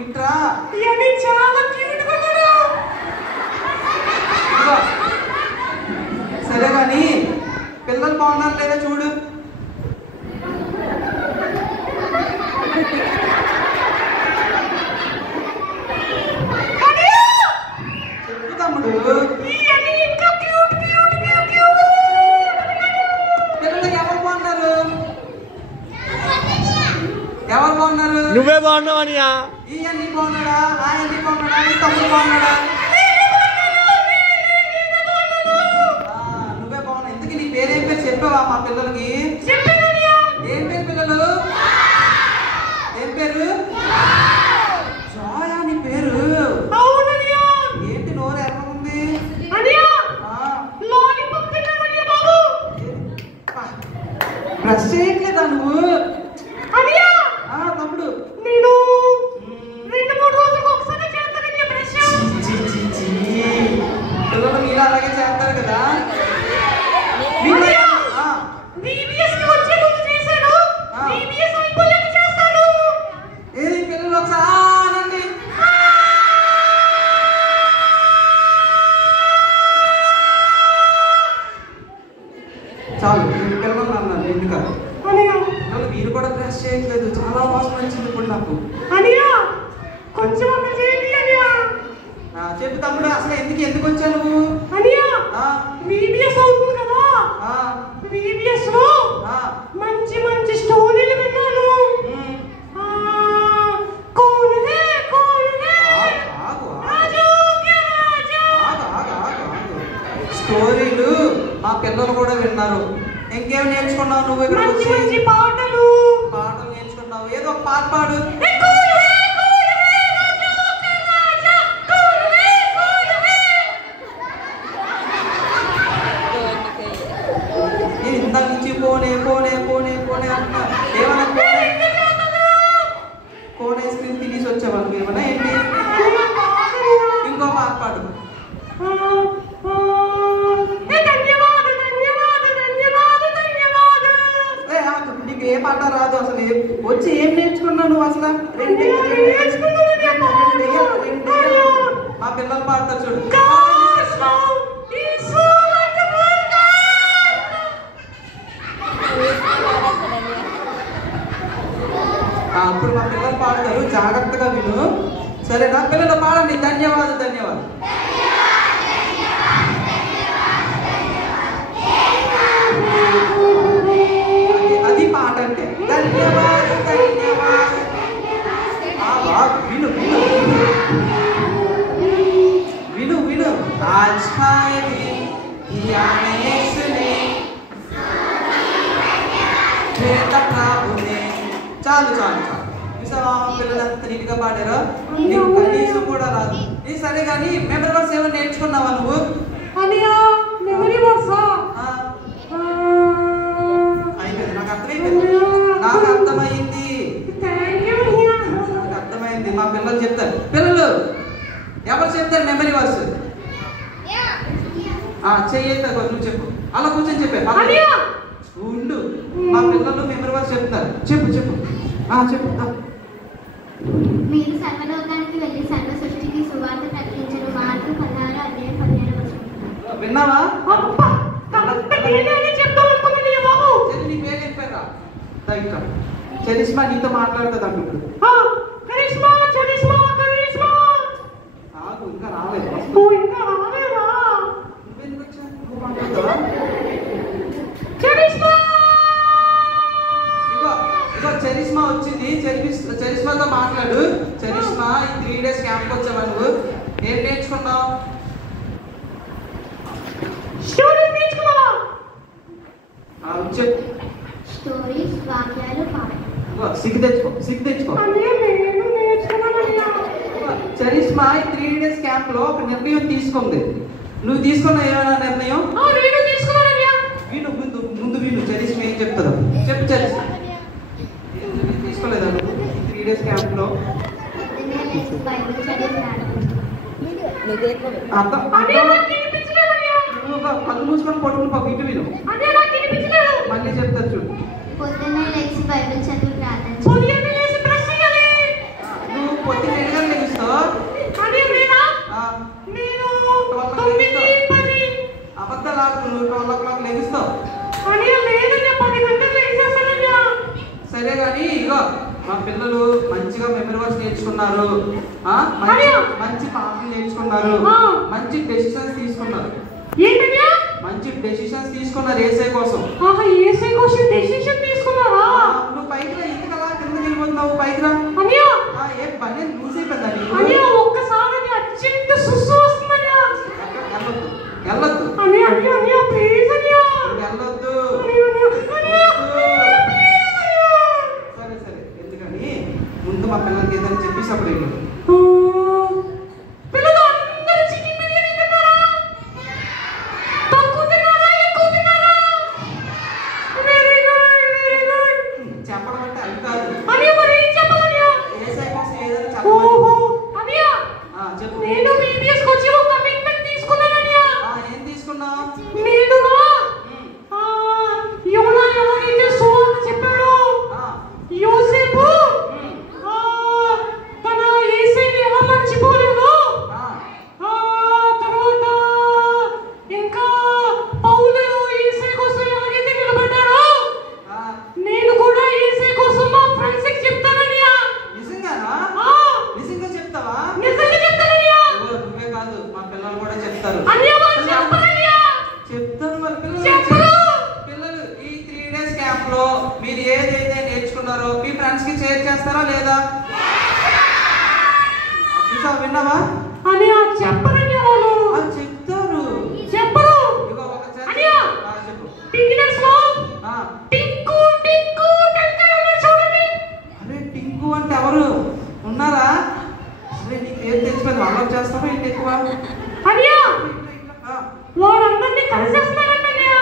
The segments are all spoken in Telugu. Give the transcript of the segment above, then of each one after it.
ఇట్రా. ఇవన్నీ చాలా క్యూట్ గా ఉన్నాడు. సరే కానీ పిల్లలు బాగున్నారు లేదా చూడు. చెప్పు తమ్ముడు. పిల్లలు ఎవరు బాగున్నారు? ఎవరు బాగున్నారు? నువ్వే బాగున్నావు అనియా. ఈ అన్ని బాగున్నాడా? ఆ అన్ని బాగున్నాడా? ఈ తమ్ముడు బాగున్నాడా? నువ్వే బాగున్నా. ఇంతకీ నీ పేరేం పేరు చెప్పావా మా పిల్లలకి? ఏం పేరు పిల్లలు? ఏం పేరు? జాయా నీ పేరు? ఏంటి నోరు ఎర్రగుంది? బ్రష్ చేయట్లేదా నువ్వు? తమ్ముడు నేను 2-3 రోజులకు ఒకసారి చేస్తానని బ్రష్. పిల్లలు మీరు అలాగే చేస్తారు కదా. ఏది పిల్లలు ఒకసారి చాలు. నేను పిల్లలు అన్నాను ఎందుకు మీరు కూడా బ్రష్ చేయట్లేదు. చాలా వాసన వచ్చింది ఇప్పుడు నాకు. కొంచెం చెప్పు తమ్ముడు అసలు ఎందుకు వచ్చావు నువ్వు? వీడియోస్ అవుతుంది కదా, వీడియోస్ లో మంచి మంచి స్టోరీలు విన్నాను. స్టోరీలు మా పిల్లలు కూడా విన్నారు. ఇంకేం నేర్చుకున్నావు నువ్వు? మంచి పాటలు నేర్చుకున్నావు. ఏదో ఒక పాట పాడు. ఇందాక నుంచి పోనే పోనే పోనే పోనే అంటున్నా. ఏమన్నా ఫోన్ ఐస్ క్రీమ్ తినేసి వచ్చావు ఏమన్నా ఏంటి? ఇంకో పాట పాడు. నీకు ఏ పాట రాదు అసలు. వచ్చి ఏం నేర్చుకున్నావు నువ్వు అసలు? మా పిల్లలు పాడతారు చూడు. అప్పుడు మా పిల్లలు పాడతారు, జాగ్రత్తగా విను. సరే నా పిల్లలు పాడండి. ధన్యవాదాలు. ధన్యవాదాలు. అది పాట అంటే ధన్యవాదాలు. ధన్యవాదాలు. విను విను విను విను. आज खाए दिन किया ने చాలు చాలు చాలు. చూసావా పిల్లలు ఎంత నీట్గా పాడారో? నీకు కనీసం కూడా రాదు. సరే కానీ మెమరీ వర్డ్స్ ఏమైనా నేర్చుకున్నావా నువ్వు? అయిపోయింది. నాకు అర్థమైంది. మా పిల్లలు చెప్తారు. పిల్లలు ఎవరు చెప్తారు మెమరీ వర్డ్స్? చెయ్యేస్తా. నువ్వు చెప్పు. అలా కూర్చొని చెప్పే ఉండు. మా పిల్లలు మెమరీ వర్డ్స్ చెప్తారు. చెప్పు చెప్పు. చెప్పు. మీరు సర్వలోకానికి వెళ్ళి సర్వ సృష్టికి సువార్త ప్రకటించరు. మార్కు 16:17. విన్నావా? చరిష్మా నీతో మాట్లాడుతుంది అంటు. ఇంకా రాలేదు. చరిష్మా వచ్చింది. చరిష్మాతో మాట్లాడు. చరిష్మా ఈ 3 days క్యాంప్ వచ్చావా నువ్వు? ఏం నేర్చుకున్నావు? స్టోరీస్, వాక్యాలు, పాటలు. సిగ్గు తెచ్చుకో. చరిష్మా ఈ 3 days క్యాంప్ లో ఒక నిర్ణయం తీసుకుంది. నువ్వు తీసుకున్న ఏమైనా నిర్ణయం? విను ముందు విను. చరిష్మా ఏం చెప్తారు చెప్పు. చరిష్మా తీసుకోలేదా నువ్వు 3 days క్యాంప్ లో? కళ్ళు మూసుకొని పడుకుని ఇటు విను. మళ్ళీ చెప్తారు చూడు. పొద్దున్నే లేచి బైబిల్ చదివి ప్రార్థన. నువ్వు పొద్దున్నే నేర్చుకున్నారు, మంచి పాటలు నేర్చుకున్నారు, మంచి డెసిషన్స్ తీసుకున్నారు. ఏంటయ్యా? మంచి డెసిషన్స్ తీసుకున్నారు ఏసై కోసం. ఏసై కోసం డెసిషన్ తీసుకున్నారా? నువ్వు పైకి రా, ఎందుకు అలా కిందకి వెళ్ళిపోతున్నావు? పైకి రా. అనియా ఏ పని లూజ్ అయిపోయిందా నీకు? అనియా ఒక్కసారి అర్జెంట్ సుస్సు వస్తుందనియా. వెళ్ళొద్దు వెళ్ళొద్దు అనియా అనియా అనియా ప్లీజ్ అనియా వెళ్ళొద్దు. సరే సరే ఎందుకని ముందు మా పిల్లలకి ఏదైనా చెప్పేసి అప్పుడు వెళ్ళు. పిల్లలు అందరూ చికెన్ బిర్యానీ తిన్నారా? తక్కువ తిన్నారా ఎక్కువ తిన్నారా? Very good very good. చెప్పడం అంటే అది కాదు. అనియా మరి ఏం చెప్పాలనియా? ఏసై కోసం ఏదైనా ఓహో చెప్పాలి. అనియా చెప్పు. నేను బీబీఎస్ వచ్చి ఒక కమిట్మెంట్ తీసుకున్నాననియా. ఏం తీసుకున్నావు? నేను యోనా ఎవరైతే సువార్త చెప్పాడో యోసేపు తన యేసయ్యని ఎలా మర్చిపోలేదు. తర్వాత ఇంకా పౌలు యేసయ్య కోసం ఎలాగైతే నిలబడ్డాడో నేను కూడా యేసయ్య కోసం మా ఫ్రెండ్స్ కి చెప్తాననియా. నిజంగానా? నిజంగా చెప్తావా? నిజంగా చెప్తాననియా. నువ్వే కాదు మా పిల్లలు కూడా చెప్తారు. అనియా వాళ్ళు చెప్పాలనియా. చెప్తారు మరి పిల్లలు. పిల్లలు ఈ 3 days క్యాంప్ లో మీరు ఏదైతే నేర్చుకున్నారో మీ ఫ్రెండ్స్ కి షేర్ చేస్తారా లేదా? చూసావా, విన్నావా? అనియా చెప్పాలనియా వాళ్ళు. చెప్తారు. చెప్పరు. ఇగో ఒక అనియా చెప్పు. బిగినర్స్ లో టింకు టింకు టంకర్ చూడండి. అరే టింకు అంటే ఎవరు ఉన్నారా? అరే నీ పేరు తెలిసిపోయింది. వాళ్ళకి చేస్తావా ఏంటి ఎక్కువ? అనియా వాళ్ళందరినీ కలిసేస్తున్నారంట అనియా.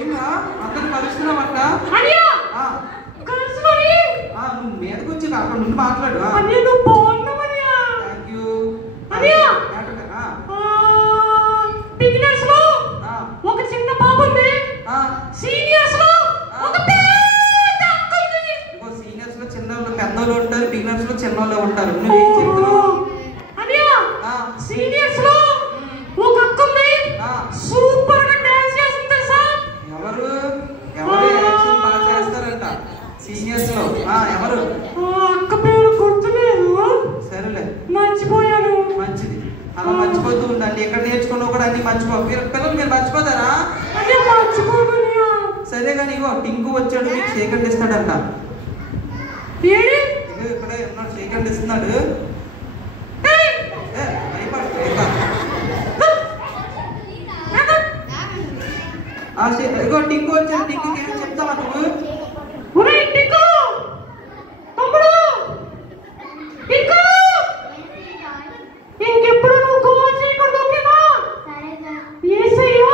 ఏమా అందరిని కలుస్తున్నావంట? అనియా కలుసుకొని నువ్వు మీదకి వచ్చి అక్కడ నుండి మాట్లాడు. అనియా నువ్వు బాగున్నావనియా. Thank you. అనియా బిగినర్స్ లో ఒక చిన్న బాబు ఉంది. సీనియర్స్ లో ఒక పెద్ద అక్క ఉంది. సీనియర్స్ లో చిన్నోళ్ళు పెద్దోళ్ళు ఉంటారు, బిగినర్స్ లో చిన్నోళ్ళు ఉంటారు. నువ్వేం చెప్తున్నావు? అనియా సీనియర్స్ లో ఒక అక్క ఉంది. సూపర్ గా డాన్స్ చేస్తుంది తెలుసా? ఎవరు ఎవరు యాక్షన్ బాగా చేస్తారంట సీనియర్స్ లో? ఎవరు? అక్క పేరు గుర్తులేదు. సరేలే మర్చిపోయాను. మంచిది, అలా మర్చిపోతూ ఉండండి. ఎక్కడ నేర్చుకున్నావు కూడా అన్ని మర్చిపో. పిల్లలు మీరు మర్చిపోతారా? సరే కానీ ఇగో టింకు వచ్చాడు, మీకు షేకండ్ ఇస్తాడంట. ఇక్కడే ఉన్నాడు, షేకండ్ ఇస్తున్నాడు. ఇగో టింకు వచ్చాడు. టింకుకి ఏం చెప్తావా నువ్వు? ఇంకెప్పుడు నువ్వు గోవా చేయకూడదు ఓకేనా? యేసయ్య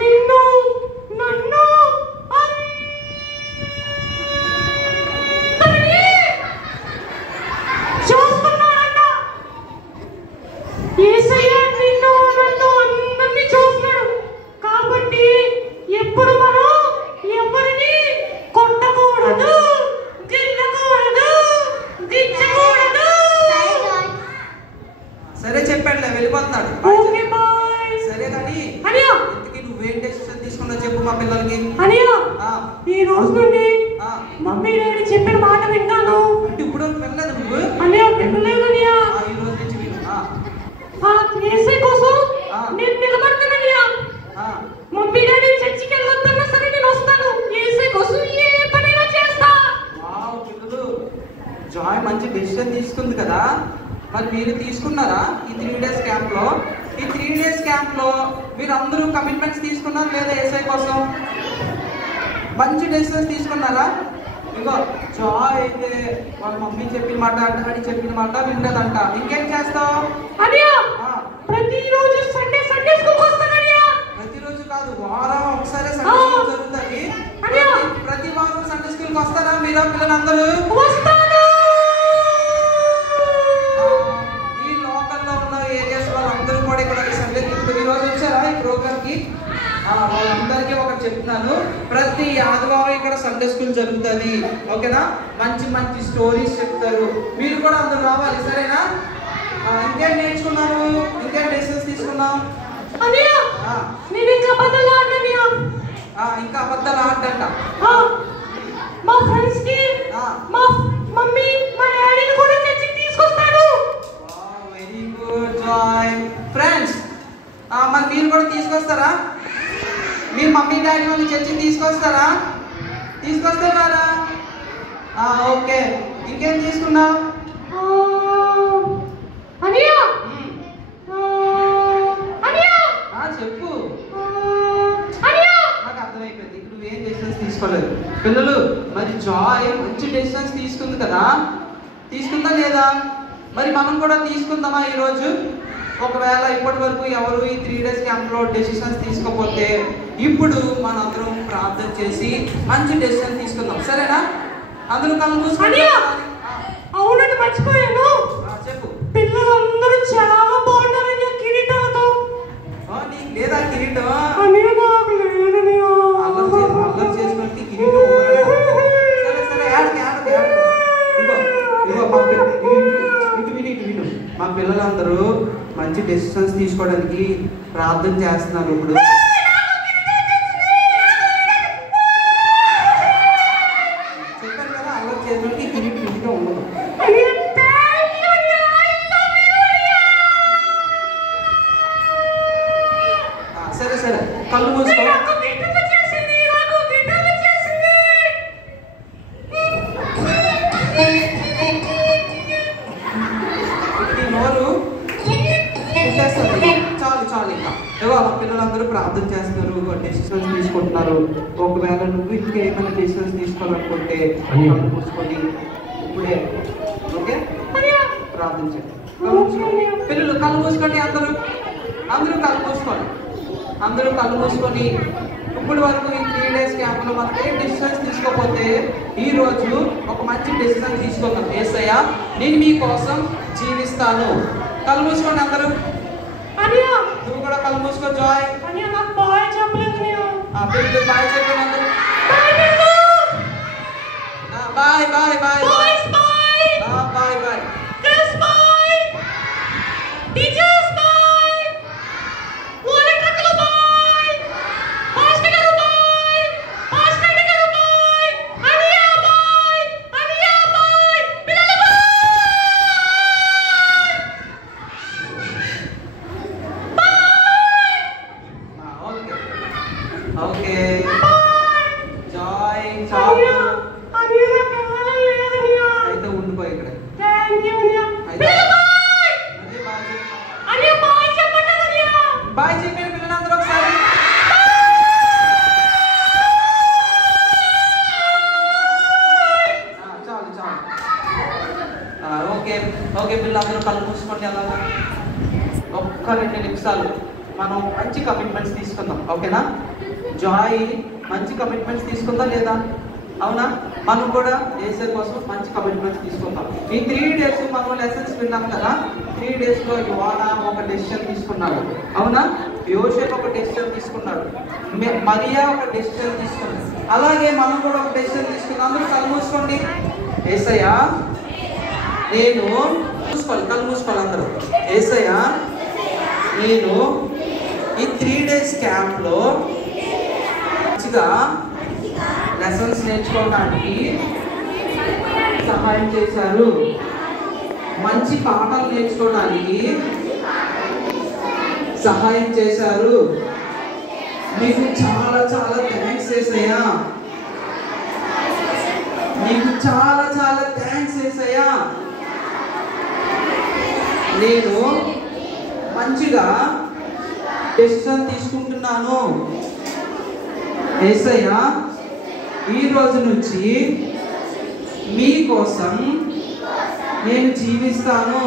నిన్ను నన్ను చూస్తున్నాడంట. యేసయ్య నిన్ను నన్ను అందరినీ చూస్తున్నాడు. కాబట్టి ఎప్పుడు మనం ఎవరిని కొట్టకూడదు, గిల్లకూడదు, గిచ్చకూడదు. సరే చెప్పాడులే, వెళ్ళిపోతున్నాడు. Okay bye. సరే కానీ అనియా ఇంతకీ నువ్వేం డెసిషన్ తీసుకున్నావు చెప్పు మా పిల్లలకి. అనియా ఈ రోజు నుండి మమ్మీ డాడీ చెప్పిన మాట వింటాను. అంటే ఇప్పుడు వెళ్ళలేదు నువ్వు? అనియా వినలేదు అనియా. ఈ రోజు నుంచి విను. యేసయ్య కోసం నేను నిలబడుతున్నానయ్యా. మమ్మీ డాడీ చర్చికి వెళ్ళొద్దన్నా సరే నేను వస్తాను. యేసయ్య కోసం ఏ పనైనా చేస్తా. వావ్ పిల్లలు, జాయ్ మంచి డెసిషన్ తీసుకుంది కదా. మరి మీరు తీసుకున్నారా ఈ 3 days క్యాంప్ లో? ఈ 3 days క్యాంప్ లో మీరు అందరూ కమిట్మెంట్స్ తీసుకున్నారు లేదా? యేసయ్య కోసం మంచి డెసిషన్స్ తీసుకున్నారా? ఇగో జాయ్ అయితే వాళ్ళ మమ్మీ చెప్పిన మాట, డాడీ చెప్పిన మాట వింటదంట. ఇంకేం చేస్తావు? అనియా ప్రతిరోజు సండే స్కూల్కి వస్తాననియా. ప్రతిరోజు కాదు, వారం ఒకసారి సండే స్కూల్ జరుగుతుంది. ప్రతి వారం సండే స్కూల్కి వస్తారా మీరు పిల్లలందరూ? వస్తాను. ఈ లోకల్లో ఉన్న ఏరియాస్ వాళ్ళందరూ కూడా ఇక్కడ సండే ఈ రోజు వచ్చారా ఈ ప్రోగ్రామ్ కి? వాళ్ళందరికీ ఒకటి చెప్తున్నాను, ప్రతి ఆదివారం ఇక్కడ సండే స్కూల్ జరుగుతుంది ఓకేనా? మంచి మంచి స్టోరీస్ చెప్తారు, మీరు కూడా అందరూ రావాలి సరేనా? ఇంకేం నేర్చుకున్నారు? ఇంకేం డెసిషన్స్ తీసుకున్నావు? ఇంకా అబద్ధాలు ఆడదంట. మా ఫ్రెండ్స్ కి మా మమ్మీ మా డాడీని కూడా చర్చికి డాడీ మమ్మీ చర్చికి తీసుకొస్తారా? తీసుకొస్తారా? ఓకే. ఇంకేం తీసుకున్నావు? చెప్పు. నాకు అర్థమైపోయింది నువ్వేం డెసిషన్స్ తీసుకోలేదు. పిల్లలు మరి జాయ్ మంచి డెసిషన్స్ తీసుకుంది కదా, తీసుకుందా లేదా? మరి మనం కూడా తీసుకుందామా ఈరోజు? ఒకవేళ ఇప్పటి వరకు ఎవరు ఈ 3 days క్యాంప్లో డెసిషన్స్ తీసుకోకపోతే ఇప్పుడు మనందరం ప్రార్థన చేసి మంచి డెసిషన్ తీసుకుందాం, సరేనా? అందరూ కళ్ళు మూసుకొని. అవునండి, మర్చిపోయాను. చెప్పు. పిల్లలందరూ చాలా బాగున్నారని కిరీటాలతో. నీకు లేదా కిరీటం? అల్లరి చేసుకోవడానికి కిరీటం. సరే సరే, ఇటు విను. మా పిల్లలందరూ మంచి డెసిషన్స్ తీసుకోవడానికి ప్రార్థన చేస్తున్నారు. ఇప్పుడు చెప్పారు కదా, అల్లరి చేసుకోవడానికి కిరీటం ఇంటిగా ఉండదు. సరే సరే, కళ్ళు మూసుకో. నోరు చాలు చాలు. ఇంకా ఏవో పిల్లలందరూ ప్రార్థన చేస్తున్నారు, డెసిషన్స్ తీసుకుంటున్నారు. ఒకవేళ నువ్వు ఇంకా ఏమైనా డెసిషన్స్ తీసుకోవాలనుకుంటే కళ్ళు మూసుకొని ఇప్పుడే ఓకే ప్రార్థించండి. పిల్లలు కళ్ళు మూసుకోండి. అందరూ కళ్ళు మూసుకోండి. అందరూ కళ్ళు మూసుకొని ఇప్పుడు వరకు ఈ 3 days క్యాంప్లో మనం ఏ డెసిషన్స్ తీసుకోకపోతే ఈ రోజు ఒక మంచి డెసిషన్ తీసుకుందాం. యేసయ్యా, నేను మీకోసం జీవిస్తాను. కళ్ళు మూసుకోండి అందరూ. నువ్వు కూడా కళ్ళు మూసుకో. జాయ్ పిల్లలు బాయ్ చెప్పండి అందరూ. Bye bye bye bye bye. Okay Joy చాలు. అయితే ఉండిపో ఇక్కడ. బాయ్ చెప్పండి పిల్లలందరూ ఒకసారి. చాలు చాలు. ఓకే ఓకే పిల్లలందరూ కళ్ళు మూసుకోండి. అలాగా ఒక్క 2 నిమిషాలు మనం మంచి కమిట్మెంట్స్ తీసుకుందాం, ఓకేనా? జాయ్ మంచి కమిట్మెంట్స్ తీసుకుందా లేదా? అవునా? మనం కూడా యేసయ్య కోసం మంచి కమిట్మెంట్స్ తీసుకుందాం. ఈ 3 days మనం లెసన్స్ విన్నాం కదా. 3 daysలో యోనా ఒక డెసిషన్ తీసుకున్నాడు, అవునా? యోసేపు ఒక డెసిషన్ తీసుకున్నాడు, మరియా ఒక డెసిషన్ తీసుకున్నాడు. అలాగే మనం కూడా ఒక డెసిషన్ తీసుకున్నాం. అందరూ కళ్ళు మూసుకోండి. యేసయ్యా, నేను కళ్ళు మూసుకోవాలి అందరూ. యేసయ్యా, నేను ఈ 3 days క్యాంప్లో మంచిగా లెసన్స్ నేర్చుకోవడానికి సహాయం చేశారు. మంచి పాఠాలు నేర్చుకోవడానికి సహాయం చేశారు. మీకు చాలా చాలా థ్యాంక్స్ యేసయ్యా. మీకు చాలా చాలా థ్యాంక్స్ యేసయ్యా. నేను మంచిగా డెసిషన్ తీసుకుంటున్నాను. యేసయ్యా, ఈ రోజు నుంచి మీకోసం నేను జీవిస్తాను.